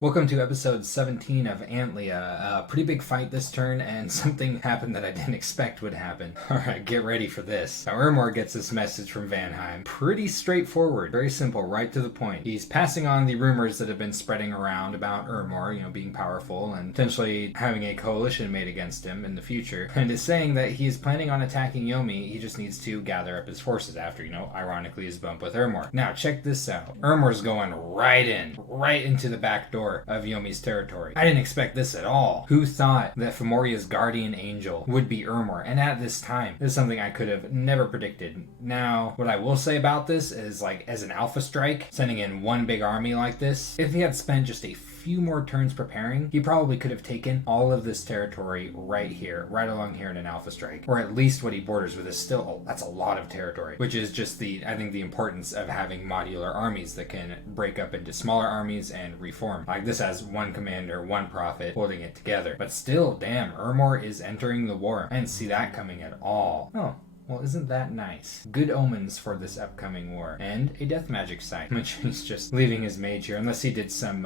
Welcome to episode 17 of Antlia. A pretty big fight this turn, and something happened that I didn't expect would happen. Alright, get ready for this. Now, Ermor gets this message from Vanheim. Pretty straightforward, very simple, right to the point. He's passing on the rumors that have been spreading around about Ermor, being powerful and potentially having a coalition made against him in the future, and is saying that he is planning on attacking Yomi. He just needs to gather up his forces after, ironically, his bump with Ermor. Now, check this out. Ermor's going right into the back door of Yomi's territory. I didn't expect this at all. Who thought that Fomoria's guardian angel would be Ermor? And at this time, this is something I could have never predicted. Now, what I will say about this is, as an alpha strike, sending in one big army like this, if he had spent just a few more turns preparing, he probably could have taken all of this territory right along here in an alpha strike, or at least what he borders with is still, that's a lot of territory, which is just the importance of having modular armies that can break up into smaller armies and reform. Like this has one commander, one prophet holding it together, but still, damn, Ermor is entering the war. I didn't see that coming at all. Oh. Well, isn't that nice? Good omens for this upcoming war. And a death magic site, which he's just leaving his mage here, unless he did some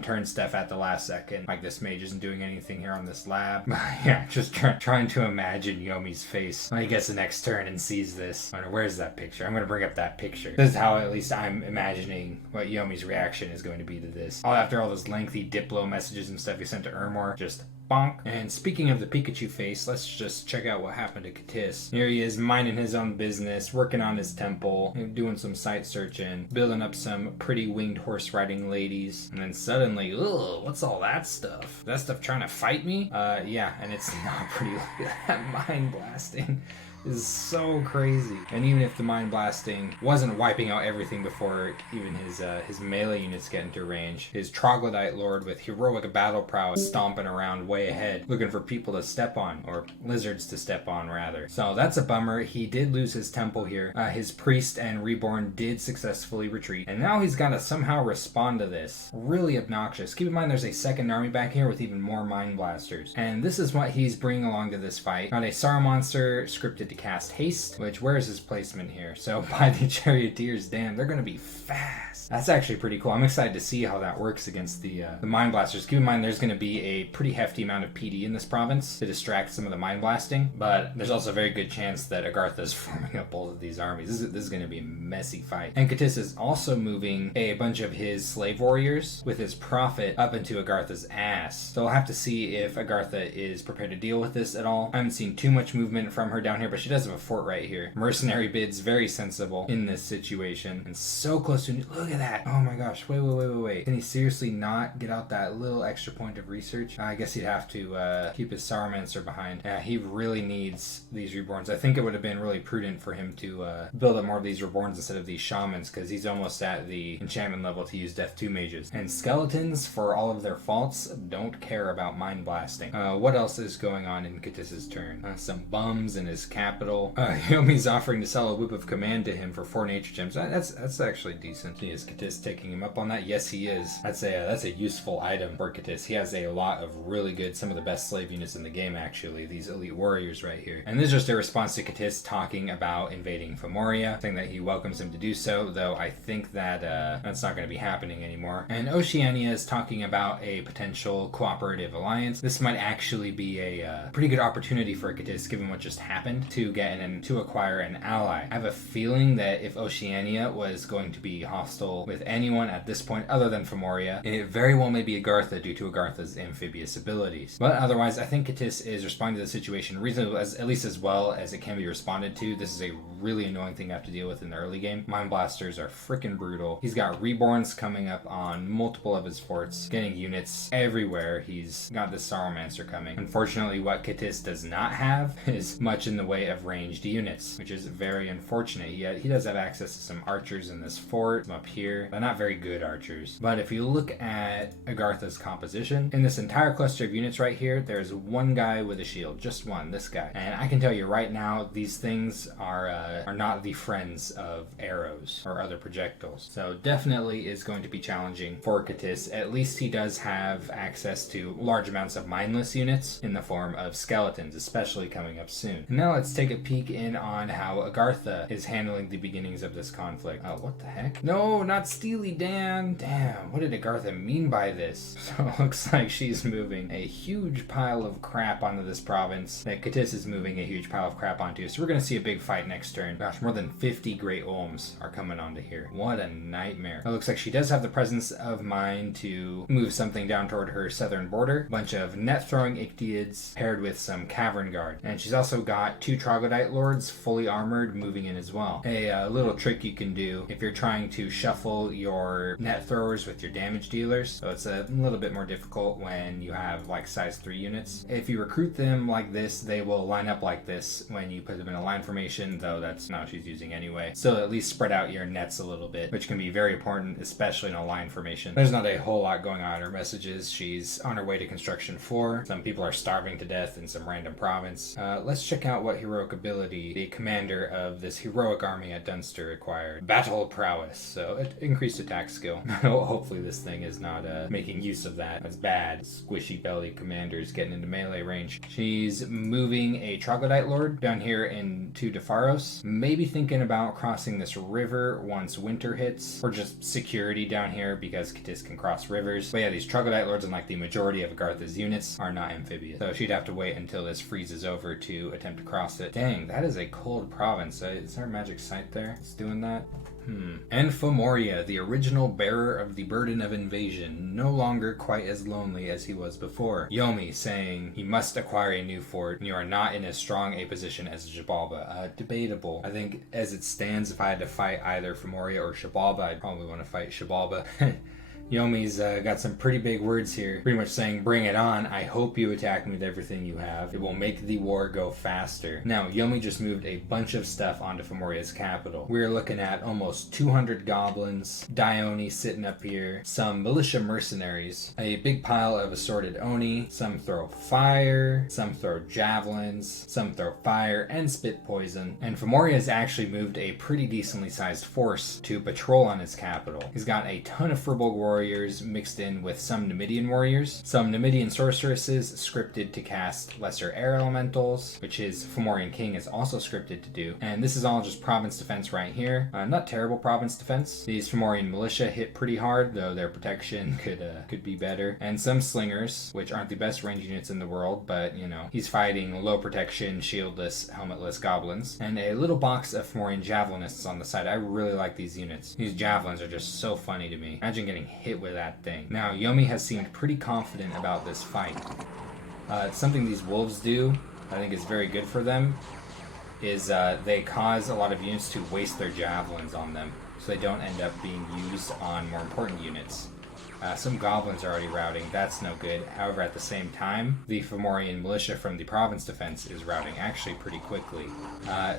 turn stuff at the last second. Like this mage isn't doing anything here on this lab. Yeah, just trying to imagine Yomi's face when he gets the next turn and sees this. Where's that picture? I'm going to bring up that picture. This is how at least I'm imagining what Yomi's reaction is going to be to this. After all those lengthy Diplo messages and stuff he sent to Ermor, just bonk. And speaking of the Pikachu face, let's just check out what happened to Katis. Here he is, minding his own business, working on his temple, doing some site searching, building up some pretty winged horse riding ladies, and then suddenly, ugh, what's all that stuff? That stuff trying to fight me? Yeah, and it's not pretty. Look at that mind blasting. Is so crazy. And even if the mind blasting wasn't wiping out everything before even his melee units get into range, his troglodyte lord with heroic battle prowess stomping around way ahead, looking for people to step on, or lizards to step on rather. So that's a bummer. He did lose his temple here. His priest and reborn did successfully retreat, and now he's got to somehow respond to this. Really obnoxious. Keep in mind there's a second army back here with even more mind blasters, and this is what he's bringing along to this fight. Got a Sar monster scripted to cast haste, which, where's his placement here? So by the charioteers, damn, they're gonna be fast. That's actually pretty cool. I'm excited to see how that works against the mind blasters. Keep in mind there's gonna be a pretty hefty amount of PD in this province to distract some of the mind blasting, but there's also a very good chance that Agartha is forming up both of these armies. This is gonna be a messy fight. And Katis is also moving a bunch of his slave warriors with his prophet up into Agartha's ass. So we'll have to see if Agartha is prepared to deal with this at all. I haven't seen too much movement from her down here, but she does have a fort right here. Mercenary bids very sensible in this situation, and so close to. Look at that! Oh my gosh! Wait! Can he seriously not get out that little extra point of research? I guess he'd have to keep his Sauromancer behind. Yeah, he really needs these reborns. I think it would have been really prudent for him to build up more of these reborns instead of these shamans, because he's almost at the enchantment level to use Death 2 mages. And skeletons, for all of their faults, don't care about mind blasting. What else is going on in Katis's turn? Some bums in his capital. Yomi's offering to sell a whip of command to him for 4 nature gems. That's actually decent. Is Katis taking him up on that? Yes, he is. That's a useful item for Katis. He has a lot of really good, some of the best slave units in the game actually. These elite warriors right here. And this is just a response to Katis talking about invading Fomoria, saying that he welcomes him to do so. Though I think that that's not going to be happening anymore. And Oceania is talking about a potential cooperative alliance. This might actually be a pretty good opportunity for Katis, given what just happened, to get and to acquire an ally. I have a feeling that if Oceania was going to be hostile with anyone at this point other than Fomoria, it very well may be Agartha due to Agartha's amphibious abilities. But otherwise, I think Katis is responding to the situation reasonably, at least as well as it can be responded to. This is a really annoying thing I have to deal with in the early game. Mind blasters are freaking brutal. He's got reborns coming up on multiple of his forts, getting units everywhere. He's got this Sauromancer coming. Unfortunately, what Katis does not have is much in the way of ranged units, which is very unfortunate. He does have access to some archers in this fort up here, but not very good archers. But if you look at Agartha's composition, in this entire cluster of units right here, there's one guy with a shield, just one, this guy. And I can tell you right now, these things are not the friends of arrows or other projectiles. So definitely is going to be challenging for Katis. At least he does have access to large amounts of mindless units in the form of skeletons, especially coming up soon. And now let's let's take a peek in on how Agartha is handling the beginnings of this conflict. Oh, what the heck? No, not Steely Dan. Damn, what did Agartha mean by this? So it looks like she's moving a huge pile of crap onto this province that Katis is moving a huge pile of crap onto. So we're going to see a big fight next turn. Gosh, more than 50 Great Olms are coming onto here. What a nightmare. It looks like she does have the presence of mind to move something down toward her southern border. A bunch of net-throwing Ictiids paired with some Cavern Guard. And she's also got 2 Troglodyte Lords fully armored moving in as well. A little trick you can do if you're trying to shuffle your net throwers with your damage dealers. So it's a little bit more difficult when you have like size 3 units. If you recruit them like this, they will line up like this when you put them in a line formation, though that's not what she's using anyway. So at least spread out your nets a little bit, which can be very important, especially in a line formation. There's not a whole lot going on in her messages. She's on her way to construction 4. Some people are starving to death in some random province. Let's check out what heroic ability the commander of this heroic army at Dunster acquired. Battle prowess. So it increased attack skill. Hopefully this thing is not making use of that. That's bad. Squishy belly commanders getting into melee range. She's moving a Troglodyte Lord down here into Defaros. Maybe thinking about crossing this river once winter hits, or just security down here because Katis can cross rivers. But yeah, these Troglodyte Lords, and like the majority of Agartha's units, are not amphibious. So she'd have to wait until this freezes over to attempt to cross it. Dang, that is a cold province. Is there a magic site there? It's doing that? And Fomoria, the original bearer of the burden of invasion, no longer quite as lonely as he was before. Yomi saying he must acquire a new fort, and you are not in as strong a position as Xibalba. Debatable. I think as it stands, if I had to fight either Fomoria or Xibalba, I'd probably want to fight Xibalba. Yomi's got some pretty big words here, pretty much saying, bring it on. I hope you attack me with everything you have. It will make the war go faster. Now, Yomi just moved a bunch of stuff onto Fomoria's capital. We're looking at almost 200 goblins, Dione sitting up here, some militia mercenaries, a big pile of assorted Oni. Some throw fire, some throw javelins, some throw fire and spit poison. And Fomoria's actually moved a pretty decently sized force to patrol on his capital. He's got a ton of Firbolg warriors mixed in with some Numidian warriors, some Numidian sorceresses scripted to cast lesser air elementals, which his Fomorian king is also scripted to do. And this is all just province defense right here. Not terrible province defense. These Fomorian militia hit pretty hard, though their protection could be better. And some slingers, which aren't the best range units in the world, but you know, he's fighting low protection, shieldless, helmetless goblins. And a little box of Fomorian javelinists on the side. I really like these units. These javelins are just so funny to me. Imagine getting hit with that thing. Now, Yomi has seemed pretty confident about this fight. Something these wolves do, I think is very good for them, is they cause a lot of units to waste their javelins on them, so they don't end up being used on more important units. Some goblins are already routing. That's no good. However, at the same time, the Fomorian militia from the province defense is routing actually pretty quickly.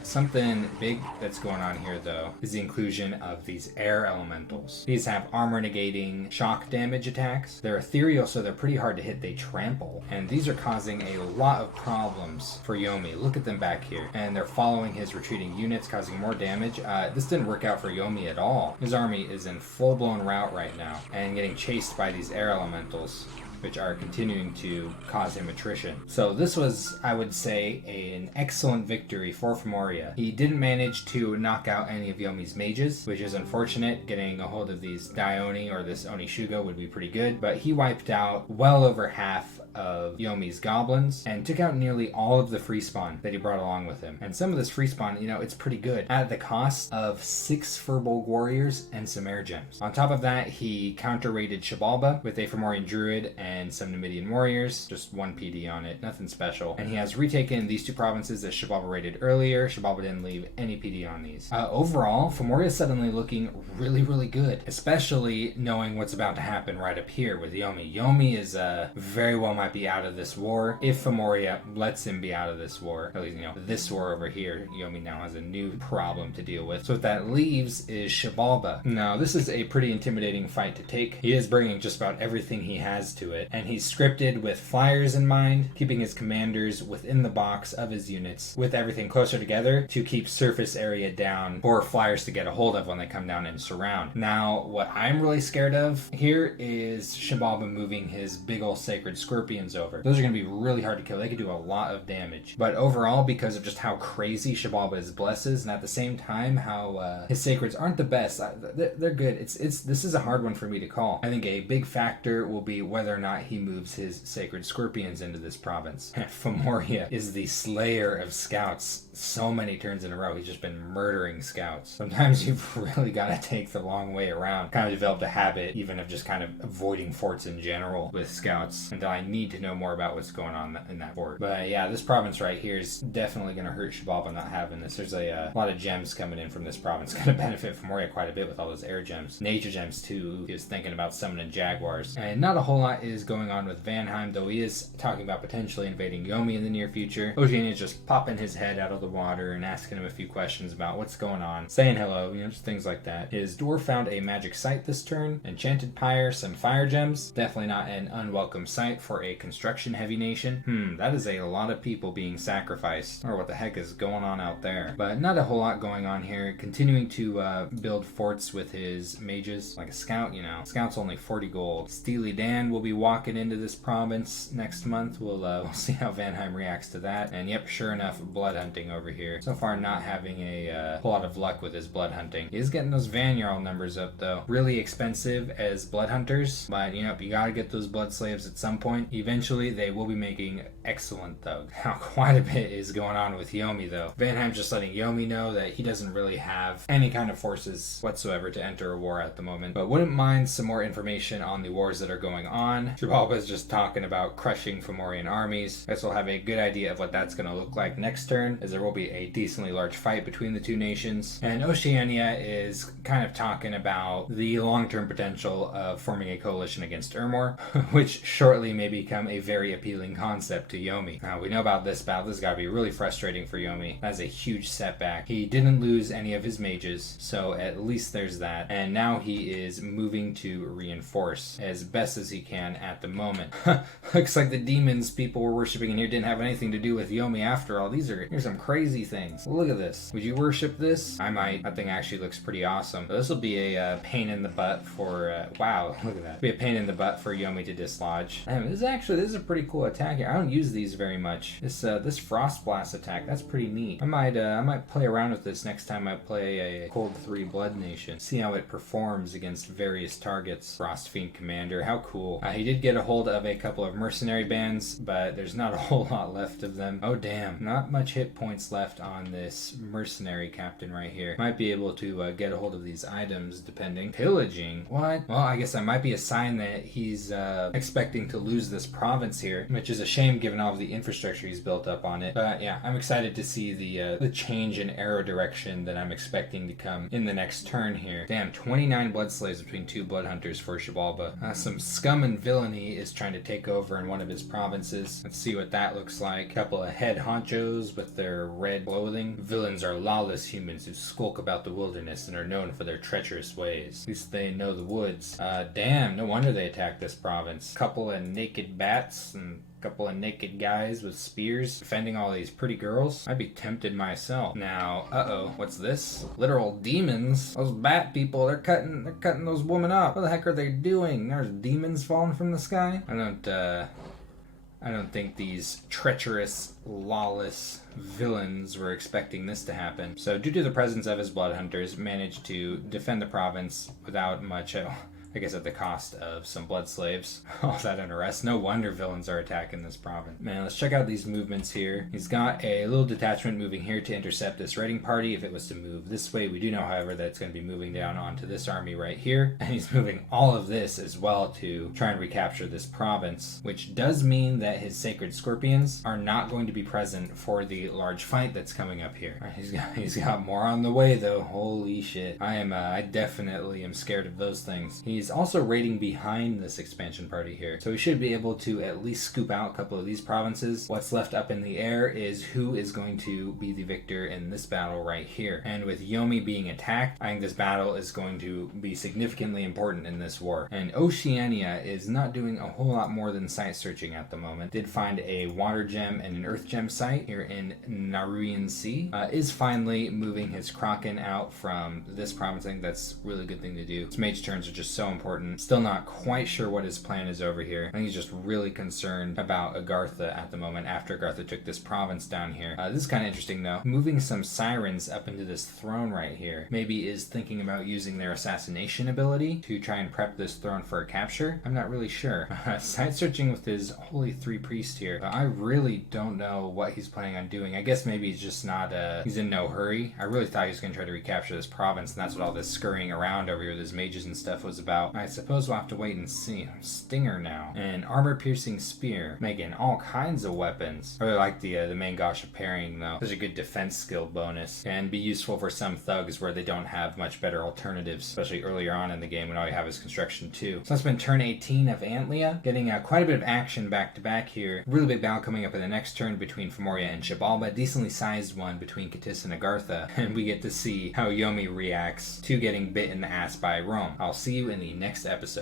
Something big that's going on here, though, is the inclusion of these air elementals. These have armor negating shock damage attacks. They're ethereal, so they're pretty hard to hit. They trample. And these are causing a lot of problems for Yomi. Look at them back here. And they're following his retreating units, causing more damage. This didn't work out for Yomi at all. His army is in full-blown rout right now and getting chased by these air elementals, which are continuing to cause him attrition. So this was, I would say, an excellent victory for Fomoria. He didn't manage to knock out any of Yomi's mages, which is unfortunate. Getting a hold of these Dione or this Onishugo would be pretty good, but he wiped out well over half of Yomi's goblins and took out nearly all of the free spawn that he brought along with him. And some of this free spawn, you know, it's pretty good at the cost of 6 Firbolg warriors and some air gems. On top of that, he counter-raided Xibalba with a Fomorian druid and some Numidian warriors, just 1 PD on it, nothing special. And he has retaken these 2 provinces that Xibalba raided earlier. Xibalba didn't leave any PD on these. Overall, Fomoria is suddenly looking really, really good, especially knowing what's about to happen right up here with Yomi. Yomi is very well might be out of this war if Fomoria lets him be out of this war. At least, you know, this war over here, Yomi now has a new problem to deal with. So what that leaves is Xibalba. Now, this is a pretty intimidating fight to take. He is bringing just about everything he has to it, and he's scripted with flyers in mind, keeping his commanders within the box of his units, with everything closer together to keep surface area down for flyers to get a hold of when they come down and surround. Now, what I'm really scared of here is Xibalba moving his big ol' sacred scorpion scorpions over. Those are going to be really hard to kill. They could do a lot of damage. But overall, because of just how crazy Xibalba's blesses, and at the same time how his sacreds aren't the best, they're good. This is a hard one for me to call. I think a big factor will be whether or not he moves his sacred scorpions into this province. Fomoria is the slayer of scouts so many turns in a row. He's just been murdering scouts. Sometimes you've really got to take the long way around. Kind of developed a habit even of just kind of avoiding forts in general with scouts until I need to know more about what's going on in that fort. But yeah, this province right here is definitely going to hurt Xibalba not having this. There's a lot of gems coming in from this province. Going to benefit Fomoria quite a bit with all those air gems. Nature gems too. He was thinking about summoning jaguars. And not a whole lot is going on with Vanheim, though he is talking about potentially invading Yomi in the near future. Oceania is just popping his head out of the water and asking him a few questions about what's going on, saying hello, just things like that. His dwarf found a magic site this turn, enchanted pyre, some fire gems. Definitely not an unwelcome sight for a construction heavy nation. That is a lot of people being sacrificed, or what the heck is going on out there. But not a whole lot going on here. Continuing to build forts with his mages, like a scout, Scout's only 40 gold. Steely Dan will be walking into this province next month. We'll see how Vanheim reacts to that. And yep, sure enough, blood hunting over here. So far not having a whole lot of luck with his blood hunting. He is getting those Vanjarl numbers up though. Really expensive as blood hunters, but you gotta get those blood slaves at some point. Eventually they will be making excellent though. Now quite a bit is going on with Yomi though. Vanheim's just letting Yomi know that he doesn't really have any kind of forces whatsoever to enter a war at the moment, but wouldn't mind some more information on the wars that are going on. Xibalba's just talking about crushing Fomorian armies. I guess we'll have a good idea of what that's going to look like next turn, as there will be a decently large fight between the two nations. And Oceania is kind of talking about the long-term potential of forming a coalition against Ermor, which shortly may become a very appealing concept to Yomi. Now, we know about this battle. This has got to be really frustrating for Yomi. That's a huge setback. He didn't lose any of his mages, so at least there's that. And now he is moving to reinforce as best as he can at the moment. Looks like the demons people were worshiping in here didn't have anything to do with Yomi after all. Here's some crazy things. Look at this. Would you worship this? I might. That thing actually looks pretty awesome. This will be a pain in the butt for, wow, look at that. Be a pain in the butt for Yomi to dislodge. Man, this is a pretty cool attack here. I don't use these very much. This Frost Blast attack, that's pretty neat. I might play around with this next time I play a Cold 3 Blood Nation. See how it performs against various targets. Frost Fiend Commander, how cool. He did get a hold of a couple of mercenary bands, but there's not a whole lot left of them. Oh damn, not much hit points left on this mercenary captain right here. Might be able to get a hold of these items depending. Pillaging? What? Well, I guess that might be a sign that he's expecting to lose this province here, which is a shame given all of the infrastructure he's built up on it. But yeah, I'm excited to see the change in arrow direction that I'm expecting to come in the next turn here. Damn, 29 blood slaves between two blood hunters for Xibalba. Some scum and villainy is trying to take over in one of his provinces. Let's see what that looks like. Couple of head honchos with their red clothing. Villains are lawless humans who skulk about the wilderness and are known for their treacherous ways. At least they know the woods. Damn, no wonder they attacked this province. Couple of naked bats and couple of naked guys with spears defending all these pretty girls. I'd be tempted myself. Now, what's this? Literal demons. Those bat people, they're cutting those women up. What the heck are they doing? There's demons falling from the sky? I don't think these treacherous, lawless villains were expecting this to happen. So due to the presence of his blood hunters, managed to defend the province without much I guess at the cost of some blood slaves. All that unrest. No wonder villains are attacking this province. Man, let's check out these movements here. He's got a little detachment moving here to intercept this raiding party if it was to move this way. We do know, however, that it's going to be moving down onto this army right here. And he's moving all of this as well to try and recapture this province, which does mean that his sacred scorpions are not going to be present for the large fight that's coming up here. He's got more on the way though. Holy shit. I definitely am scared of those things. He's also raiding behind this expansion party here, so we should be able to at least scoop out a couple of these provinces. What's left up in the air is who is going to be the victor in this battle right here. And with Yomi being attacked, I think this battle is going to be significantly important in this war. And Oceania is not doing a whole lot more than site searching at the moment. Did find a water gem and an earth gem site here in Naruyan Sea. Is finally moving his Kraken out from this province. I think that's a really good thing to do. His mage turns are just so important. Still not quite sure what his plan is over here. I think he's just really concerned about Agartha at the moment after Agartha took this province down here. This is kind of interesting though. Moving some sirens up into this throne right here maybe is thinking about using their assassination ability to try and prep this throne for a capture. I'm not really sure. Side searching with his Holy Three Priest here. I really don't know what he's planning on doing. I guess maybe he's just not, he's in no hurry. I really thought he was going to try to recapture this province, and that's what all this scurrying around over here with his mages and stuff was about. I suppose we'll have to wait and see. Stinger now. And armor-piercing spear. Making all kinds of weapons. I really like the main Gosh of parrying though. Such a good defense skill bonus. And be useful for some thugs where they don't have much better alternatives, especially earlier on in the game when all you have is construction 2. So that's been turn 18 of Antlia. Getting quite a bit of action back to back here. Really big battle coming up in the next turn between Fomoria and Xibalba. Decently sized one between Katis and Agartha. And we get to see how Yomi reacts to getting bit in the ass by Rome. I'll see you in the next episode.